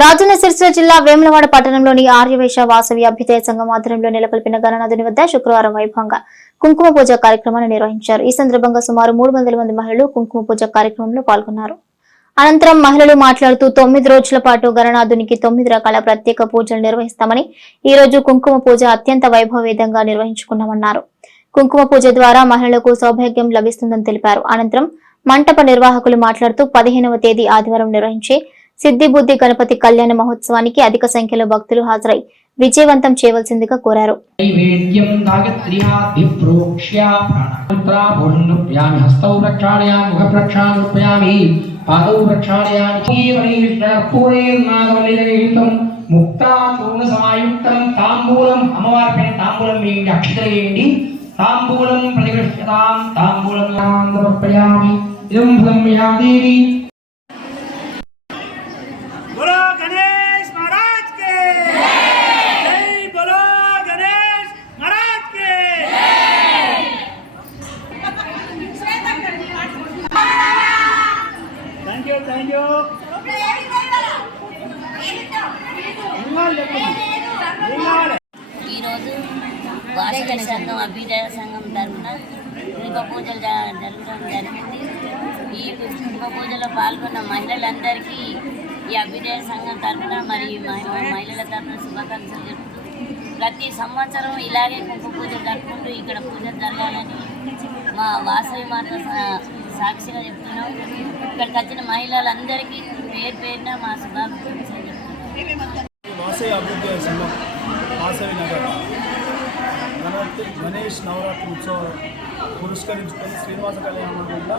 రాజన్న సిరిసిల్ల జిల్లా వేములవాడ పట్టణంలోని ఆర్యవేశ వాసవి అభ్యుదయ సంఘం ఆధ్వర్యంలో నెలకొల్పిన గణనాథుని వద్ద శుక్రవారం వైభవంగా కుంకుమ పూజ కార్యక్రమాన్ని నిర్వహించారు. ఈ సందర్భంగా సుమారు మూడు వందల మంది మహిళలు కుంకుమ పూజ కార్యక్రమంలో పాల్గొన్నారు. అనంతరం మహిళలు మాట్లాడుతూ తొమ్మిది రోజుల పాటు గణనాథునికి తొమ్మిది రకాల ప్రత్యేక పూజలు నిర్వహిస్తామని ఈ రోజు కుంకుమ పూజ అత్యంత వైభవేదంగా నిర్వహించుకున్నామన్నారు. కుంకుమ పూజ ద్వారా మహిళలకు సౌభాగ్యం లభిస్తుందని తెలిపారు. అనంతరం మంటప నిర్వాహకులు మాట్లాడుతూ పదిహేనవ తేదీ ఆదివారం నిర్వహించే సిద్ధి బుద్ధి గణపతి కళ్యాణ మహోత్సవానికి అధిక సంఖ్యలో భక్తులు హాజరై విజయవంతం చేయవలసిందిగా కోరారు సమాయుక్తం తాంబూలం అమ్మవారి తాంబూలం వేయండి అక్షతలు వేయండి తాంబూలం ప్రతిగృహ్యతాం తాంబూలం ఇదం దేవి ఈరోజు వాసవి సంఘం అభ్యుదయ సంఘం తరఫున కుంభ పూజలు జరగడం జరిగింది. ఈ కుంభ పూజలో పాల్గొన్న మహిళలందరికీ ఈ అభ్యుదయ సంఘం తరఫున మరియు మహిళల తరఫున శుభాకాంక్షలు జరుపుతూ ప్రతి సంవత్సరం ఇలాగే కుంభ పూజలు జరుపుకుంటూ ఇక్కడ పూజలు జరగాలని మా వాసవి మాత సాక్షిగా చెప్తున్నాం. ఇక్కడికి వచ్చిన మహిళలందరికీ పేరు పేరున మా శుభాకాంక్షలు వాసవి అభివృద్ధి సంఘం వాసవి నగర్. గణపతి గణేష్ నవరాత్రి ఉత్సవం పురస్కరించుకొని శ్రీనివాస కళ్యాణ మండపంలో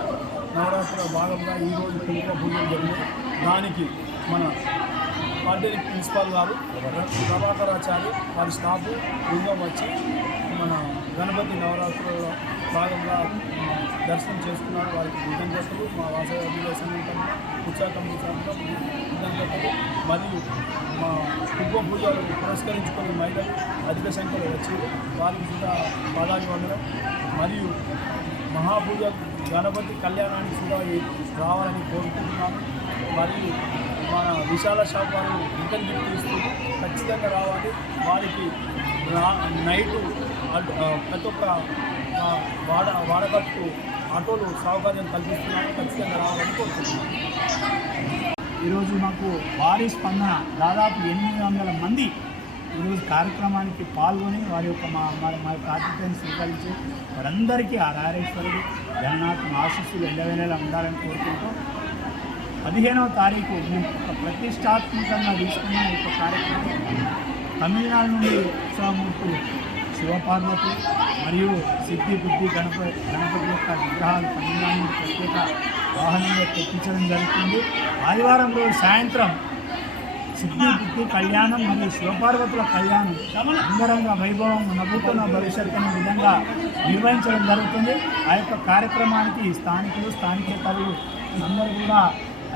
నవరాత్రుల భాగంగా ఈరోజు కుంకుమ పూజలు జరిగింది. దానికి మన పాలిటెక్నిక్ ప్రిన్సిపాల్ గారు ప్రభాకరాచారి వారి స్టాఫ్ బృందం వచ్చి మన గణపతి నవరాత్రుల భాగంగా దర్శనం చేసుకున్నారు. వారికి కృతజ్ఞతలు మా వాసవి అభివేశం సంఘం తరఫున ఉత్సాహ కమిటీ తరఫున కృతజ్ఞతలు మరియు మా కుటుంబ పూజలు పురస్కరించుకుని మహిళలు అధిక సంఖ్యలో వచ్చి వారికి కూడా పాదాలు వందడం మరియు మహాపూజ గణపతి కళ్యాణానికి కూడా రావాలని కోరుకుంటున్నాను. మరియు మన విశాల షాప్ వారు రిటర్న్ గిఫ్ట్ ఇస్తూ ఖచ్చితంగా రావాలి. వారికి రా- నైటు ప్రతి ఒక్క వాడ వాడకట్టు ఆటోలు సౌకర్యం కల్పిస్తున్నాను ఖచ్చితంగా రావాలని కోరుకుంటున్నాను ఈరోజు మాకు భారీ స్పందన. దాదాపు ఎనిమిది వందల మంది ఈరోజు కార్యక్రమానికి పాల్గొని వారి యొక్క మా మా యొక్క ఆతిథ్యాన్ని స్వీకరించి వారందరికీ ఆ రారేశ్వరుడు జగన్నాథం ఆశస్సులు ఎల్లవేళలా ఉండాలని కోరుకుంటూ పదిహేనవ తారీఖు మేము ఒక ప్రతిష్టాత్మకంగా తీసుకున్న ఈ యొక్క కార్యక్రమం తమిళనాడు నుండి ఉత్సవమూర్తులు శివపార్వతి మరియు సిద్ధి బుద్ధి గణపతి గణపతి యొక్క విగ్రహాలు తమిళనాడు ప్రత్యేక వాహనంలో తెప్పించడం జరుగుతుంది. ఆదివారం రోజు సాయంత్రం సిద్ధి బుద్ధి కళ్యాణం మరియు శివపార్వతుల కళ్యాణం అంగరంగ వైభవం నవ్వుతున్న భవిష్యత్తు అనే విధంగా నిర్వహించడం జరుగుతుంది. ఆ యొక్క కార్యక్రమానికి స్థానికులు స్థానికేతలు అందరూ కూడా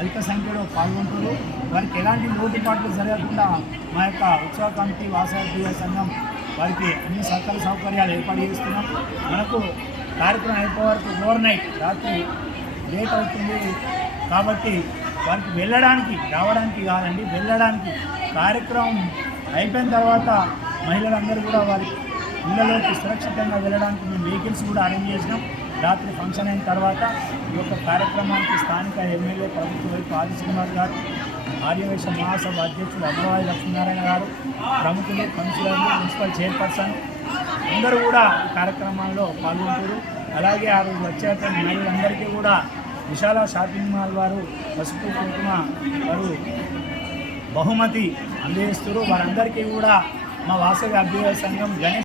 అధిక సంఖ్యలో పాల్గొంటారు. వారికి ఎలాంటి లోటుపాట్లు జరగకుండా మా యొక్క ఉత్సవ కమిటీ వాసాయ సంఘం వారికి అన్ని సకల సౌకర్యాలు ఏర్పాటు చేస్తున్నాం. మనకు కార్యక్రమం అయిపోయే వరకు ఓవర్ నైట్ రాత్రి లేట్ అవుతుంది. కాబట్టి వారికి వెళ్ళడానికి రావడానికి కాదండి వెళ్ళడానికి కార్యక్రమం అయిపోయిన తర్వాత మహిళలందరూ కూడా వారి ఇళ్ళలోకి సురక్షితంగా వెళ్ళడానికి మేము వెహికల్స్ కూడా అరేంజ్ చేసినాం. రాత్రి ఫంక్షన్ అయిన తర్వాత ఈ యొక్క కార్యక్రమానికి స్థానిక ఎమ్మెల్యే ప్రభుత్వ వైపు ఆది శ్రీనివాస్ గారు ఆర్యవేశ మహాసభ అధ్యక్షుడు అమరవాది లక్ష్మీనారాయణ గారు ప్రముఖులు కౌన్సిలర్లు మున్సిపల్ చైర్పర్సన్ అందరూ కూడా ఈ కార్యక్రమాల్లో పాల్గొంటారు. అలాగే ఆ రోజు వచ్చేటువంటి మహిళలందరికీ కూడా విశాల షాపింగ్ మాల్ వారు పసుపు కుంకుమ వారు బహుమతి అందజేస్తారు వారందరికీ కూడా మా వాసవి అభ్యుదయ సంఘం గణేష్